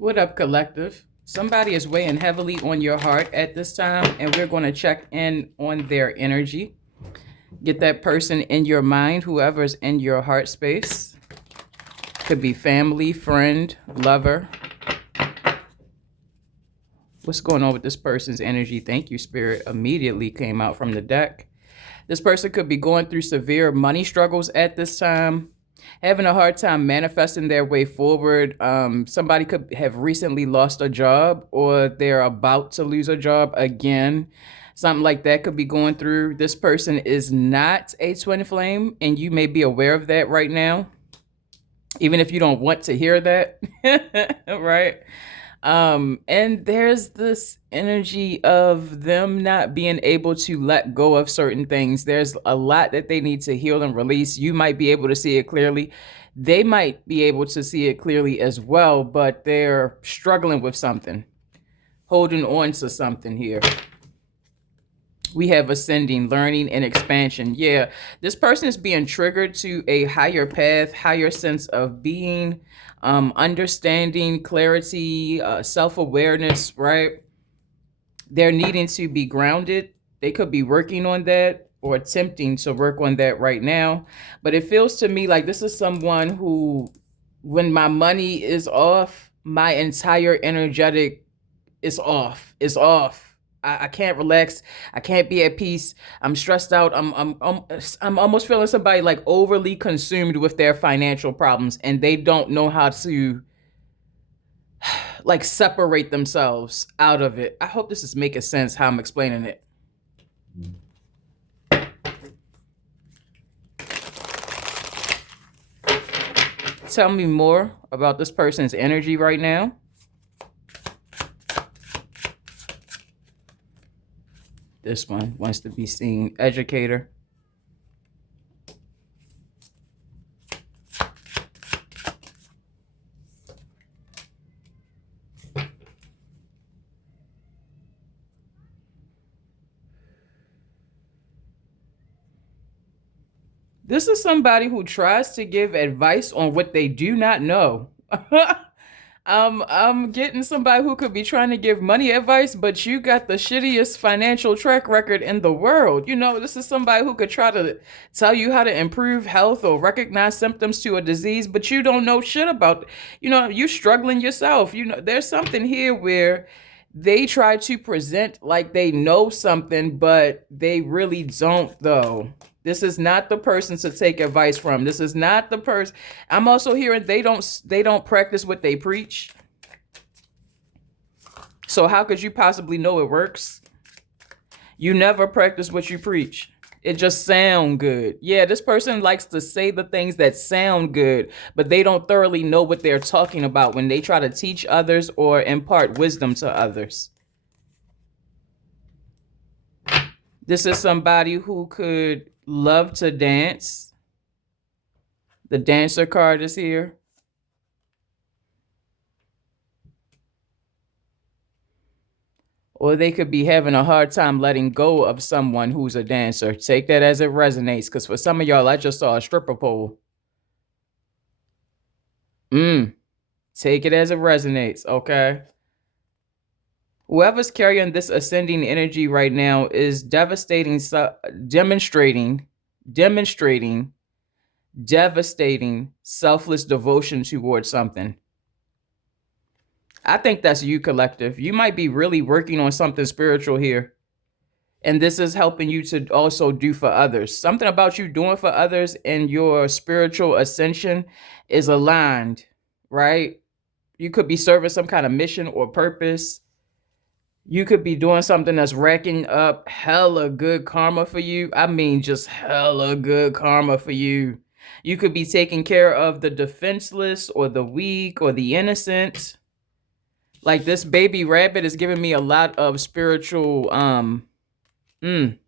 What up, collective? Somebody is weighing heavily on your heart at this time, and we're going to check in on their energy. Get that person in your mind, whoever's in your heart space. Could be family, friend, lover. What's going on with this person's energy? Thank you, Spirit. Immediately came out from the deck. This person could be going through severe money struggles at this time, having a hard time manifesting their way forward. Somebody could have recently lost a job, or they're about to lose a job again. Something like that could be going through. This person is not a twin flame, and you may be aware of that right now, even if you don't want to hear that, right? And there's this energy of them not being able to let go of certain things. There's a lot that they need to heal and release. You might be able to see it clearly. They might be able to see it clearly as well, but they're struggling with something, holding on to something here. We have ascending, learning, and expansion. Yeah, this person is being triggered to a higher path, higher sense of being, understanding, clarity, self-awareness, right? They're needing to be grounded. They could be working on that or attempting to work on that right now. But it feels to me like this is someone who, when my money is off, my entire energetic is off. Is off. I can't relax. I can't be at peace. I'm stressed out. I'm almost feeling somebody like overly consumed with their financial problems, and they don't know how to like separate themselves out of it. I hope this is making sense how I'm explaining it. Tell me more about this person's energy right now. This one wants to be seen. Educator. This is somebody who tries to give advice on what they do not know. I'm getting somebody who could be trying to give money advice, but you got the shittiest financial track record in the world. You know, this is somebody who could try to tell you how to improve health or recognize symptoms to a disease, but you don't know shit about, you're struggling yourself. There's something here where they try to present like they know something, but they really don't, though. This is not the person to take advice from. This is not the person. I'm also hearing they don't practice what they preach. So how could you possibly know it works? You never practice what you preach. It just sound good. Yeah, this person likes to say the things that sound good, but they don't thoroughly know what they're talking about when they try to teach others or impart wisdom to others. This is somebody who could love to dance. The dancer card is here. Or they could be having a hard time letting go of someone who's a dancer. Take that as it resonates, because for some of y'all, I just saw a stripper pole. Take it as it resonates, okay? Whoever's carrying this ascending energy right now is devastating selfless devotion towards something. I think that's you, collective. You might be really working on something spiritual here. And this is helping you to also do for others. Something about you doing for others and your spiritual ascension is aligned, right? You could be serving some kind of mission or purpose. You could be doing something that's racking up hella good karma for you. I mean, just hella good karma for you. You could be taking care of the defenseless or the weak or the innocent. Like this baby rabbit is giving me a lot of spiritual, you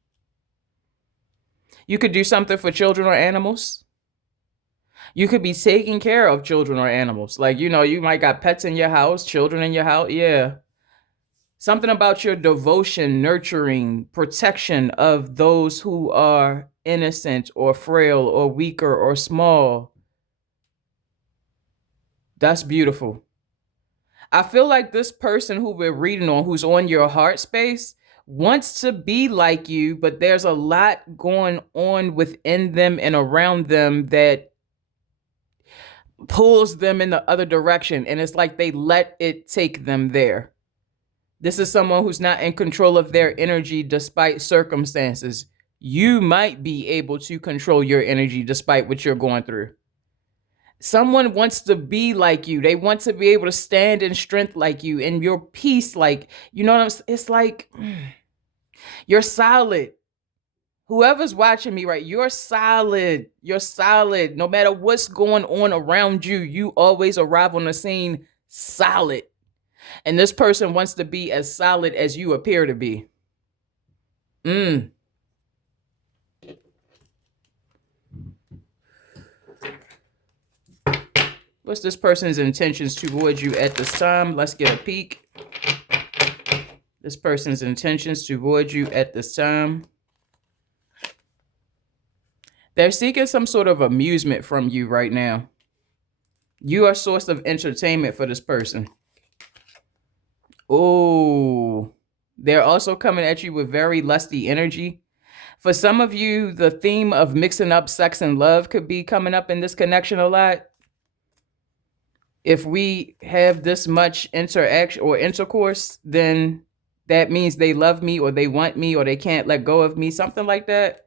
could do something for children or animals. You could be taking care of children or animals. Like, you might got pets in your house, children in your house. Yeah. Something about your devotion, nurturing, protection of those who are innocent or frail or weaker or small. That's beautiful. I feel like this person who we're reading on, who's on your heart space, wants to be like you, but there's a lot going on within them and around them that pulls them in the other direction. And it's like they let it take them there. This is someone who's not in control of their energy despite circumstances. You might be able to control your energy despite what you're going through. Someone wants to be like you. They want to be able to stand in strength like you, in your peace. Like, you know what I'm saying? It's like you're solid. Whoever's watching me, right? You're solid. You're solid. No matter what's going on around you, you always arrive on the scene solid. And this person wants to be as solid as you appear to be. What's this person's intentions towards you at this time? Let's get a peek. This person's intentions towards you at this time. They're seeking some sort of amusement from you right now. You are a source of entertainment for this person. Oh, they're also coming at you with very lusty energy. For some of you, the theme of mixing up sex and love could be coming up in this connection a lot. If we have this much interaction or intercourse, then that means they love me or they want me or they can't let go of me, something like that.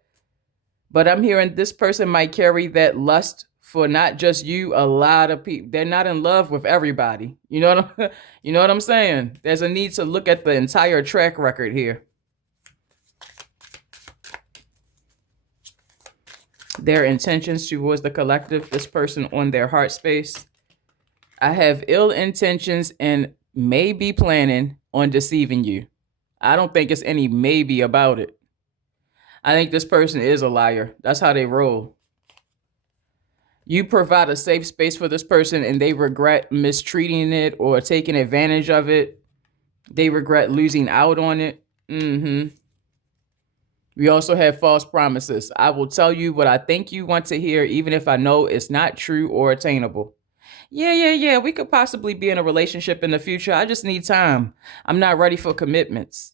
But I'm hearing this person might carry that lust for not just you, a lot of people. They're not in love with everybody. You know what I'm saying? There's a need to look at the entire track record here. Their intentions towards the collective, this person on their heart space. I have ill intentions and may be planning on deceiving you. I don't think it's any maybe about it. I think this person is a liar. That's how they roll. You provide a safe space for this person and they regret mistreating it or taking advantage of it. They regret losing out on it. We also have false promises. I will tell you what I think you want to hear, even if I know it's not true or attainable. Yeah. We could possibly be in a relationship in the future. I just need time. I'm not ready for commitments.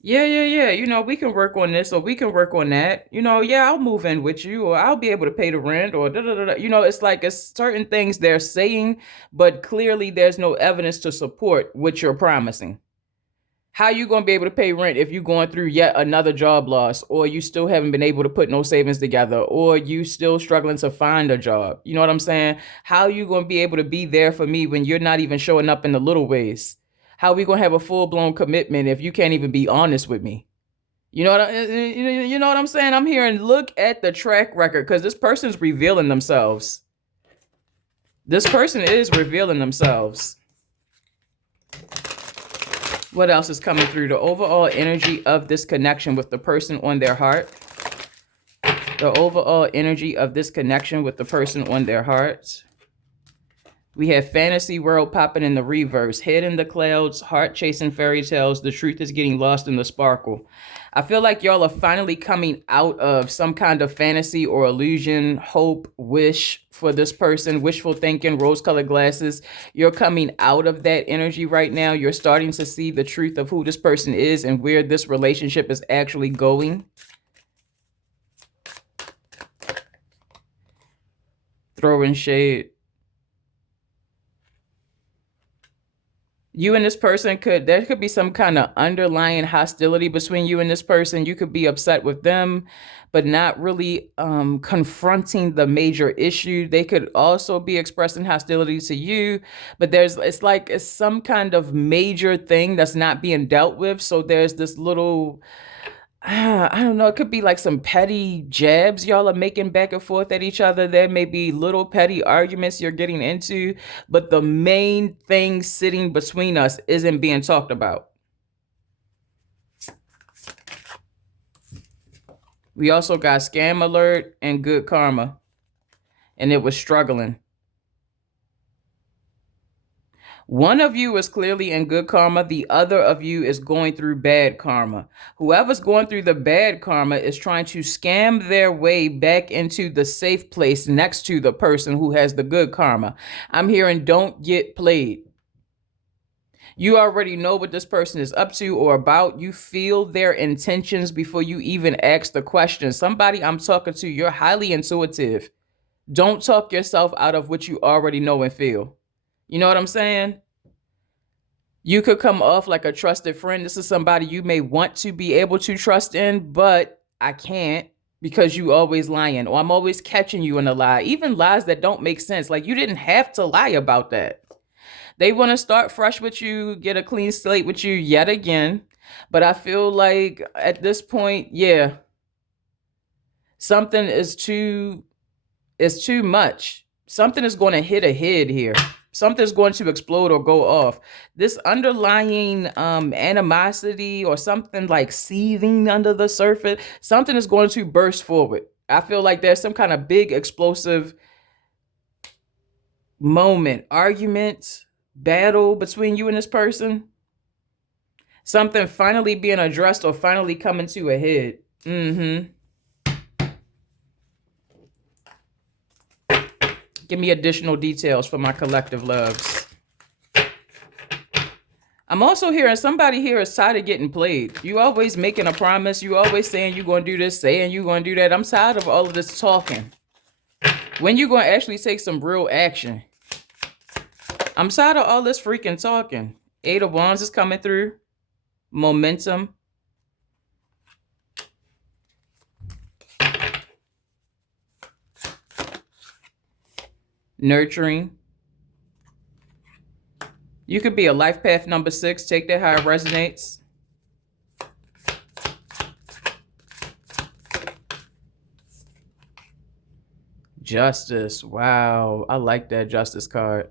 Yeah. You know, we can work on this or we can work on that. You know, yeah, I'll move in with you or I'll be able to pay the rent or da. You know, it's like it's certain things they're saying, but clearly there's no evidence to support what you're promising. How you going to be able to pay rent if you're going through yet another job loss or you still haven't been able to put no savings together or you still struggling to find a job? You know what I'm saying? How you going to be able to be there for me when you're not even showing up in the little ways? How are we going to have a full-blown commitment if you can't even be honest with me? You know what I'm saying? I'm hearing look at the track record because this person's revealing themselves. This person is revealing themselves. What else is coming through? The overall energy of this connection with the person on their heart. The overall energy of this connection with the person on their heart. We have fantasy world popping in the reverse. Head in the clouds, heart chasing fairy tales. The truth is getting lost in the sparkle. I feel like y'all are finally coming out of some kind of fantasy or illusion, hope, wish for this person, wishful thinking, rose-colored glasses. You're coming out of that energy right now. You're starting to see the truth of who this person is and where this relationship is actually going. Throwing shade. You and this person there could be some kind of underlying hostility between you and this person. You could be upset with them, but not really confronting the major issue. They could also be expressing hostility to you, but it's like it's some kind of major thing that's not being dealt with. So there's this little, I don't know, it could be like some petty jabs y'all are making back and forth at each other. There may be little petty arguments you're getting into, but the main thing sitting between us isn't being talked about. We also got scam alert and good karma, and it was struggling. One of you is clearly in good karma. The other of you is going through bad karma. Whoever's going through the bad karma is trying to scam their way back into the safe place next to the person who has the good karma. I'm hearing don't get played. You already know what this person is up to or about. You feel their intentions before you even ask the question. Somebody I'm talking to, you're highly intuitive. Don't talk yourself out of what you already know and feel. You know what I'm saying? You could come off like a trusted friend. This is somebody you may want to be able to trust in, but I can't because you always lying, or I'm always catching you in a lie, even lies that don't make sense. Like, you didn't have to lie about that. They want to start fresh with you, get a clean slate with you yet again. But I feel like at this point, yeah, something is too much. Something is going to hit a head here. Something's going to explode or go off. This underlying animosity or something like seething under the surface, something is going to burst forward. I feel like there's some kind of big explosive moment, argument, battle between you and this person. Something finally being addressed or finally coming to a head. Give me additional details for my collective loves. I'm also hearing somebody here is tired of getting played. You always making a promise. You always saying you're going to do this, saying you're going to do that. I'm tired of all of this talking. When you going to actually take some real action? I'm tired of all this freaking talking. 8 of Wands is coming through. Momentum. Nurturing. You could be a life path number 6. Take that how it resonates. Justice. Wow. I like that Justice card.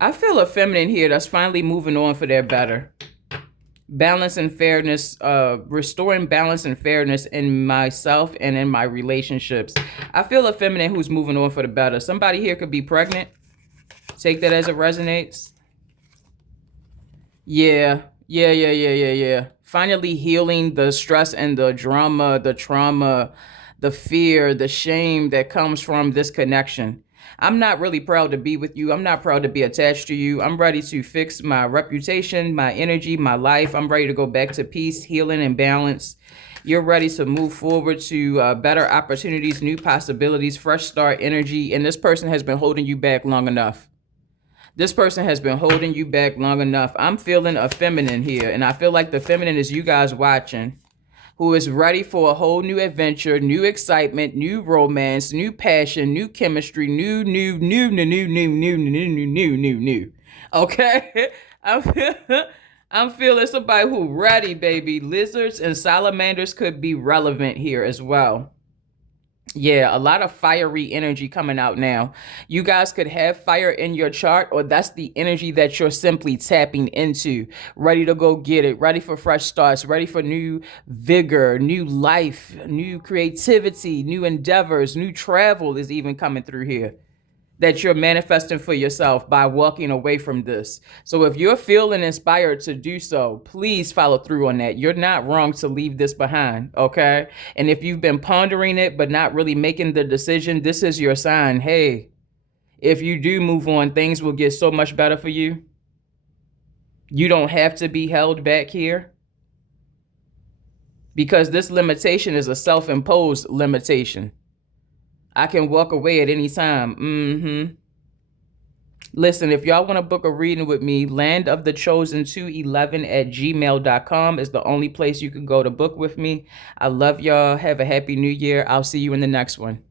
I feel a feminine here that's finally moving on for their better. Balance and fairness, restoring balance and fairness in myself and in my relationships. I feel a feminine who's moving on for the better. Somebody here could be pregnant. Take that as it resonates. Yeah. Finally healing the stress and the drama, the trauma, the fear, the shame that comes from this connection. I'm not really proud to be with you. I'm not proud to be attached to you. I'm ready to fix my reputation, my energy, my life. I'm ready to go back to peace, healing, and balance. You're ready to move forward to better opportunities, new possibilities, fresh start energy. And this person has been holding you back long enough. This person has been holding you back long enough. I'm feeling a feminine here. And I feel like the feminine is you guys watching, who is ready for a whole new adventure, new excitement, new romance, new passion, new chemistry, new. Okay? I'm feeling somebody who ready, baby. Lizards and salamanders could be relevant here as well. Yeah, a lot of fiery energy coming out now. You guys could have fire in your chart, or that's the energy that you're simply tapping into. Ready to go get it. Ready for fresh starts. Ready for new vigor, new life, new creativity, new endeavors, new travel is even coming through here. That you're manifesting for yourself by walking away from this. So if you're feeling inspired to do so, please follow through on that. You're not wrong to leave this behind, okay? And if you've been pondering it but not really making the decision, this is your sign. Hey, if you do move on, things will get so much better for you. You don't have to be held back here, because this limitation is a self-imposed limitation. I can walk away at any time. Listen, if y'all want to book a reading with me, landofthechosen211@gmail.com is the only place you can go to book with me. I love y'all. Have a happy new year. I'll see you in the next one.